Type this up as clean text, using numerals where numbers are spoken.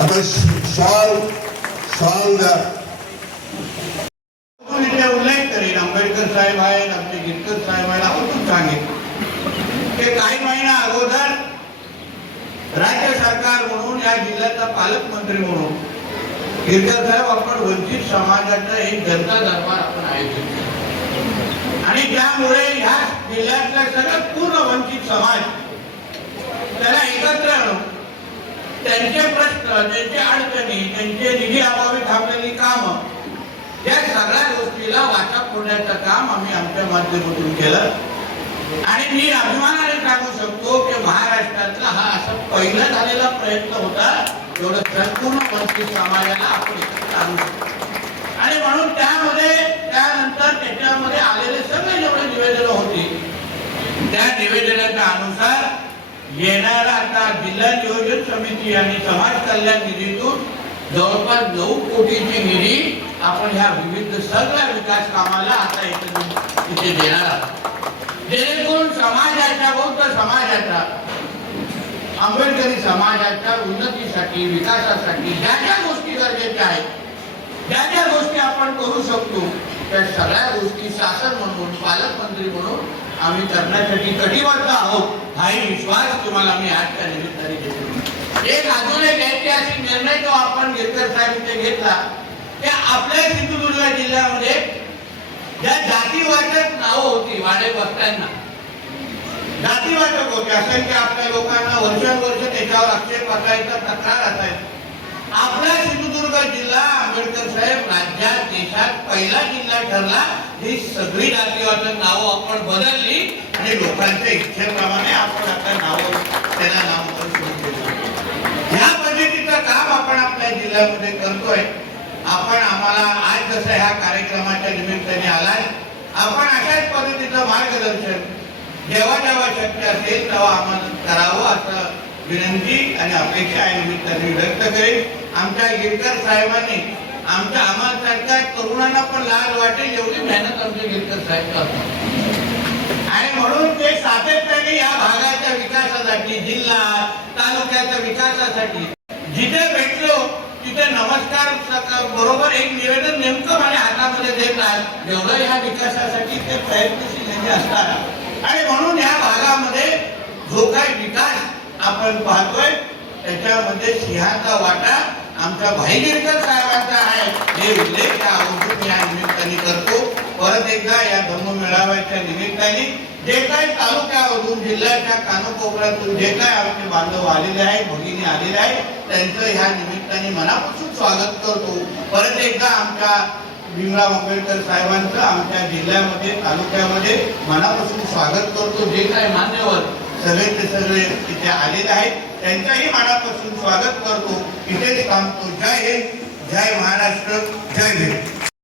आता शॉल द्या. उल्लेख करेन. आंबेडकर साहेब आहेत, आमचे गिरकर साहेब आहेत. आपण सांगेन की काही महिना अगोदर राज्य सरकार म्हणून या जिल्ह्याचा पालकमंत्री म्हणून गिरकर साहेब आपण वंचित समाजाचा एक जनता दरबार आपण आयोजित केला आणि त्यामुळे या जिल्ह्यातला सगळं पूर्ण वंचित समाज त्याला एकत्र आणून त्यांचे प्रश्न, त्यांचे अडचणी, त्यांचे निधी अभावी थांबलेली कामं या सगळ्या गोष्टीला वाचा फोडण्याचं काम आम्ही आमच्या माध्यमातून केलं. आणि मी अभिमानाने सांगू शकतो की महाराष्ट्रातला हा असा पहिला झालेला प्रयत्न होता एवढं संपूर्ण वंचित समाजाला आपण एकत्र आणू शकतो. आणि म्हणून त्यानंतर त्याच्यामध्ये आलेले सगळे जेवढे निवेदनं होती त्या निवेदनाच्या अनुसार येणारा आता जिल्हा नियोजन समिती आणि समाज कल्याण निधीतून जवळपास 9 कोटीची निधी आपण ह्या विविध सगळ्या विकास कामाला आता इथे देणार आहोत. जेणेकरून समाजाच्या, बौद्ध समाजाच्या, आंबेडकरी समाजाच्या उन्नतीसाठी, विकासासाठी ज्या ज्या गोष्टी गरजेच्या आहेत, ज्या ज्या गोष्टी आपण करू शकतो त्या सगळ्या गोष्टी शासन म्हणून, पालकमंत्री म्हणून आम्ही करण्यासाठी कटिबद्ध आहोत. हाही विश्वास तुम्हाला मी आजच्या निमित्ताने देतो. एक अजून एक ऐतिहासिक निर्णय जो आपण गिरकर साहेब इथे घेतला की आपल्या सिंधुदुर्ग जिल्ह्यामध्ये ज्या जातीवाचक नावं होती वाडे वस्त्यांना, जातीवाचक होते, असंख्य आपल्या लोकांना वर्षानुवर्ष त्याच्यावर आक्षेप असायचा, तक्रार असायची. आपला सिंधुदुर्ग जिल्हा आंबेडकर साहेब राज्यात, देशात पहिला जिल्हा ठरला. ही सगळी जातीवाचक नावं आपण बदलली आणि लोकांच्या इच्छेप्रमाणे आपण आता त्याला नामकरण सुरू केलं. ह्या पद्धतीचं काम आपण आपल्या जिल्ह्यामध्ये करतोय. आपण आम्हाला आज जसं ह्या कार्यक्रमाच्या निमित्ताने आलाय, आपण अशाच पद्धतीचं मार्गदर्शन जेव्हा जेव्हा शक्य असेल तेव्हा आम्हाला करावं असं विनंती आणि अपेक्षा या निमित्ताने व्यक्त करेन. आमच्या गिरकर साहेबांनी आम्हाला तरुणांना पण लाज वाटेल एवढी मेहनत आमचे गिरकर साहेब करतात आणि म्हणून ते सातत्याने या भागाच्या विकासासाठी, जिल्हा तालुक्याच्या विकासासाठी जिथे भेटलो तिथे नमस्कार बरोबर एक निवेदन नेमकं माझ्या हातामध्ये देतात. एवढं ह्या विकासासाठी ते प्रयत्नशील असतात आणि म्हणून ह्या भागामध्ये जो काही विकास आपण पाहतोय त्याच्यामध्ये सिंहाचा वाटा आमच्या भाई गिरकर साहेबांचा आहे हे उल्लेख आवर्जून या निमित्ताने करतो. परत एकदा या धम्ममेळाव्याच्या निमित्ताने जे काही तालुक्यामधून, जिल्ह्याच्या कानाकोपऱ्यातून जे काही आमचे बांधव आलेले आहेत, भगिनी आलेले आहेत, त्यांचं ह्या निमित्ताने मनापासून स्वागत करतो. परत एकदा आमच्या भीमराव आंबेडकर साहेबांचं आमच्या जिल्ह्यामध्ये, तालुक्यामध्ये मनापासून स्वागत करतो. जे काही मान्यवर सगळे इथे आलेले आहेत त्यांच्याही मनापासून स्वागत करतो. इथेच थांबतो. जय हिंद, जय महाराष्ट्र, जय भीम.